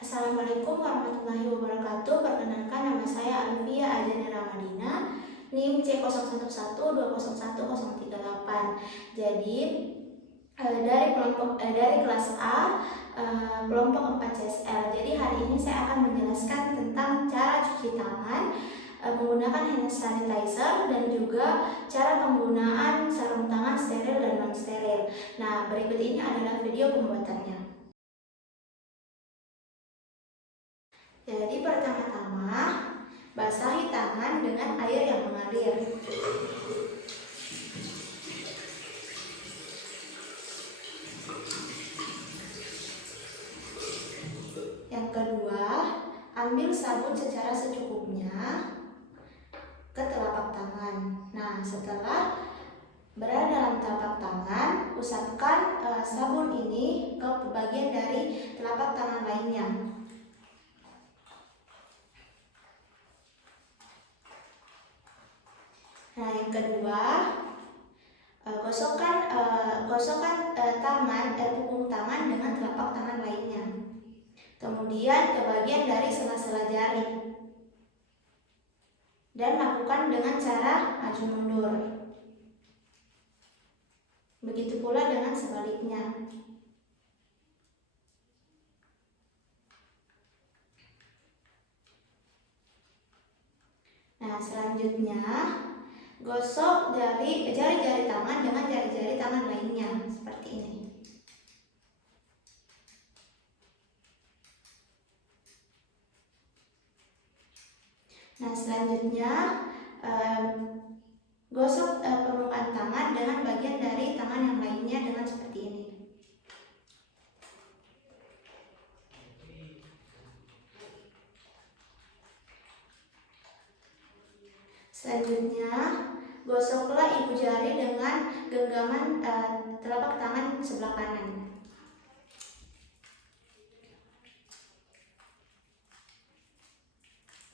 Assalamualaikum warahmatullahi wabarakatuh. Perkenalkan, nama saya Alfia Ajani Ramadina, NIM C01120138. Jadi dari kelas A, kelompok 4 CSL. Jadi hari ini saya akan menjelaskan tentang cara cuci tangan menggunakan hand sanitizer dan juga cara penggunaan sarung tangan steril dan non steril. Nah, berikut ini adalah video pembuatannya. Jadi pertama-tama basahi tangan dengan air yang mengalir. Yang kedua, ambil sabun secara secukupnya ke telapak tangan. Nah, setelah berada dalam telapak tangan, usapkan sabun ini ke bagian dari telapak tangan lainnya. Nah, yang kedua, gosokkan punggung tangan dengan telapak tangan lainnya. Kemudian ke bagian dari sela-sela jari. Dan lakukan dengan cara maju mundur. Begitu pula dengan sebaliknya. Nah, selanjutnya gosok dari jari-jari tangan dengan jari-jari tangan lainnya seperti ini. Nah, selanjutnya gosok permukaan tangan dengan bagian dari tangan yang lainnya dengan seperti ini. Selanjutnya, gosoklah ibu jari dengan genggaman telapak tangan sebelah kanan.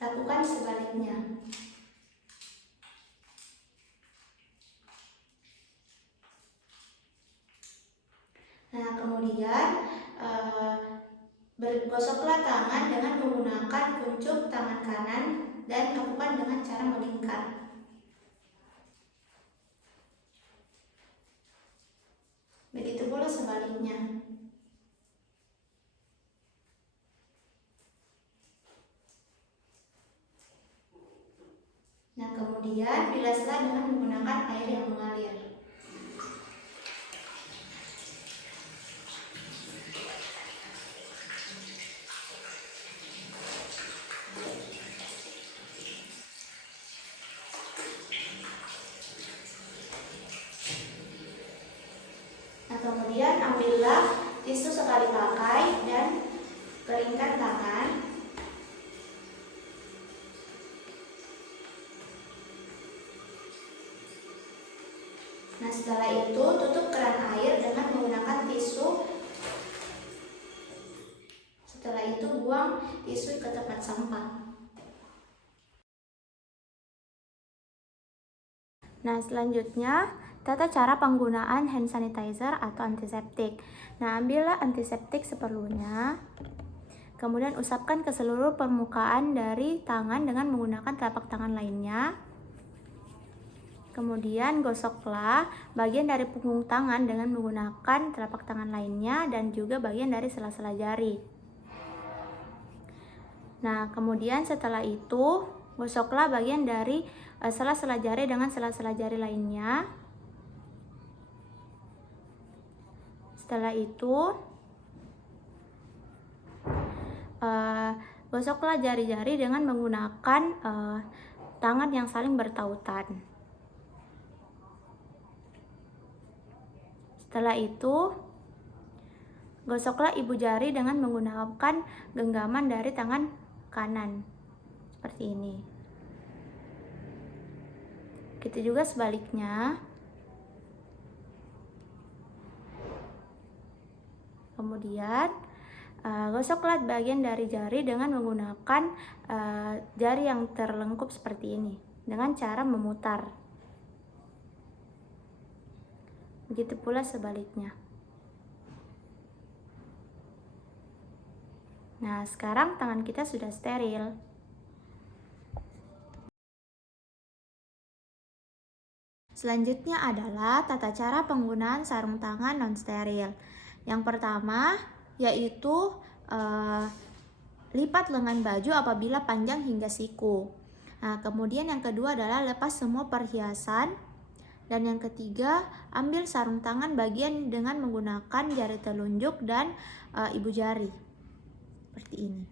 Lakukan sebaliknya. Nah, kemudian gosoklah tangan dengan menggunakan kuncup tangan kanan dan lakukan dengan cara melingkar. Begitu pula sebaliknya. Nah, kemudian bilaslah dengan menggunakan air yang mengalir. Nah, kemudian ambillah tisu sekali pakai dan keringkan tangan. Nah, setelah itu tutup keran air dengan menggunakan tisu. Setelah itu buang tisu ke tempat sampah. Nah, selanjutnya tata cara penggunaan hand sanitizer atau antiseptik. Nah, ambillah antiseptik seperlunya. Kemudian usapkan ke seluruh permukaan dari tangan dengan menggunakan telapak tangan lainnya. Kemudian gosoklah bagian dari punggung tangan dengan menggunakan telapak tangan lainnya dan juga bagian dari sela-sela jari. Nah, kemudian setelah itu gosoklah bagian dari sela-sela jari dengan sela-sela jari lainnya. Setelah itu gosoklah jari-jari dengan menggunakan tangan yang saling bertautan. Setelah itu gosoklah ibu jari dengan menggunakan genggaman dari tangan kanan seperti ini. Begitu juga sebaliknya. Kemudian gosoklah bagian dari jari dengan menggunakan jari yang terlengkup seperti ini dengan cara memutar. Begitu pula sebaliknya. Nah, sekarang tangan kita sudah steril. Selanjutnya adalah tata cara penggunaan sarung tangan non-steril. Yang pertama yaitu lipat lengan baju apabila panjang hingga siku. Nah, kemudian yang kedua adalah lepas semua perhiasan. Dan yang ketiga, ambil sarung tangan bagian dengan menggunakan jari telunjuk dan ibu jari. Seperti ini.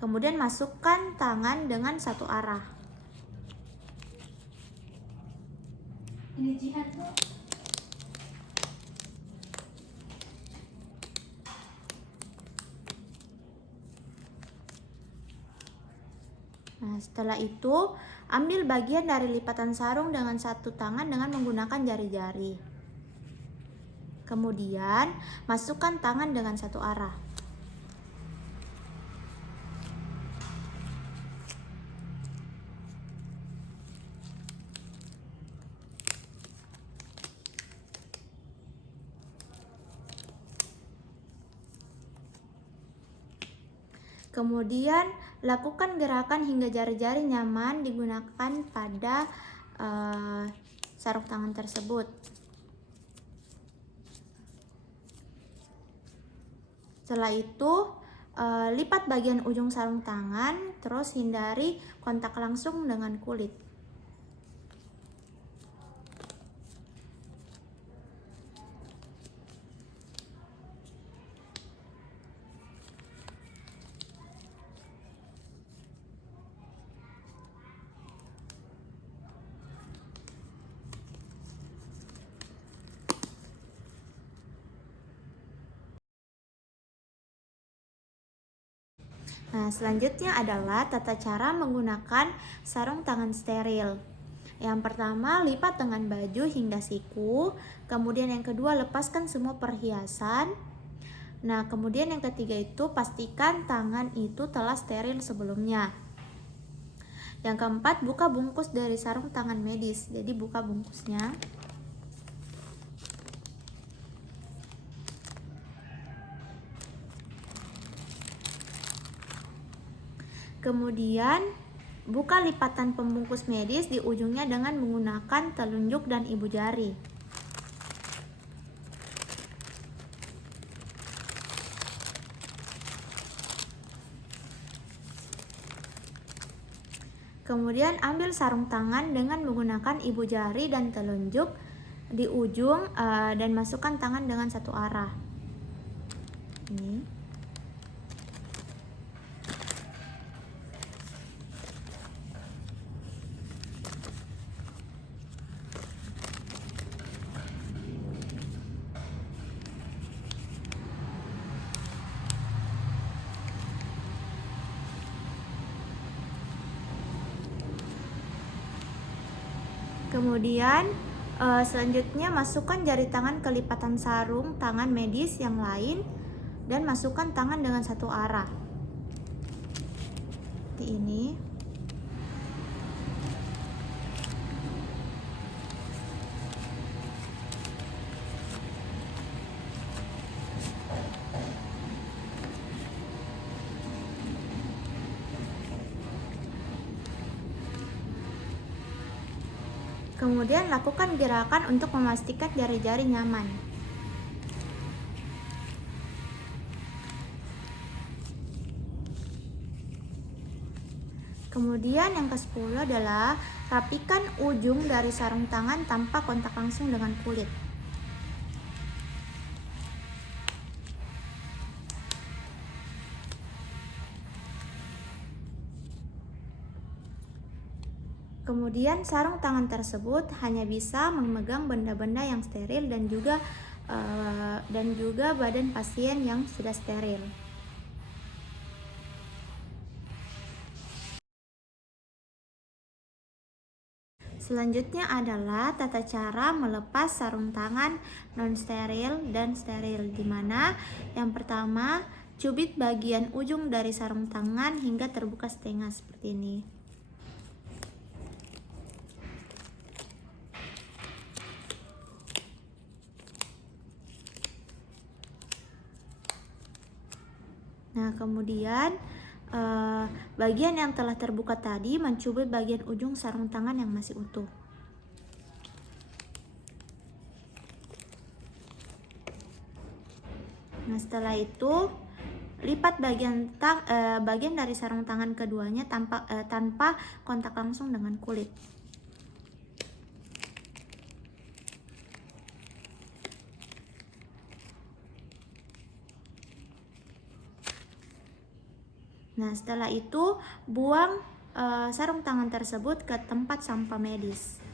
Kemudian masukkan tangan dengan satu arah. Ini jihad tuh. Nah, setelah itu ambil bagian dari lipatan sarung dengan satu tangan dengan menggunakan jari-jari. Kemudian masukkan tangan dengan satu arah. Kemudian lakukan gerakan hingga jari-jari nyaman digunakan pada sarung tangan tersebut. Setelah itu lipat bagian ujung sarung tangan, terus hindari kontak langsung dengan kulit. Nah, selanjutnya adalah tata cara menggunakan sarung tangan steril. Yang pertama, lipat dengan baju hingga siku. Kemudian yang kedua, lepaskan semua perhiasan. Nah, kemudian yang ketiga itu pastikan tangan itu telah steril sebelumnya. Yang keempat, buka bungkus dari sarung tangan medis. Jadi buka bungkusnya. Kemudian buka lipatan pembungkus medis di ujungnya dengan menggunakan telunjuk dan ibu jari. Kemudian ambil sarung tangan dengan menggunakan ibu jari dan telunjuk di ujung dan masukkan tangan dengan satu arah. Ini. Kemudian selanjutnya masukkan jari tangan ke lipatan sarung tangan medis yang lain dan masukkan tangan dengan satu arah. Seperti ini. Kemudian lakukan gerakan untuk memastikan jari-jari nyaman. Kemudian yang ke-10 adalah rapikan ujung dari sarung tangan tanpa kontak langsung dengan kulit. Kemudian sarung tangan tersebut hanya bisa memegang benda-benda yang steril dan juga badan pasien yang sudah steril. Selanjutnya adalah tata cara melepas sarung tangan non-steril dan steril, di mana yang pertama cubit bagian ujung dari sarung tangan hingga terbuka setengah seperti ini. Nah, kemudian bagian yang telah terbuka tadi mencubit bagian ujung sarung tangan yang masih utuh. Nah, setelah itu lipat bagian dari sarung tangan keduanya tanpa kontak langsung dengan kulit. Nah, setelah itu buang sarung tangan tersebut ke tempat sampah medis.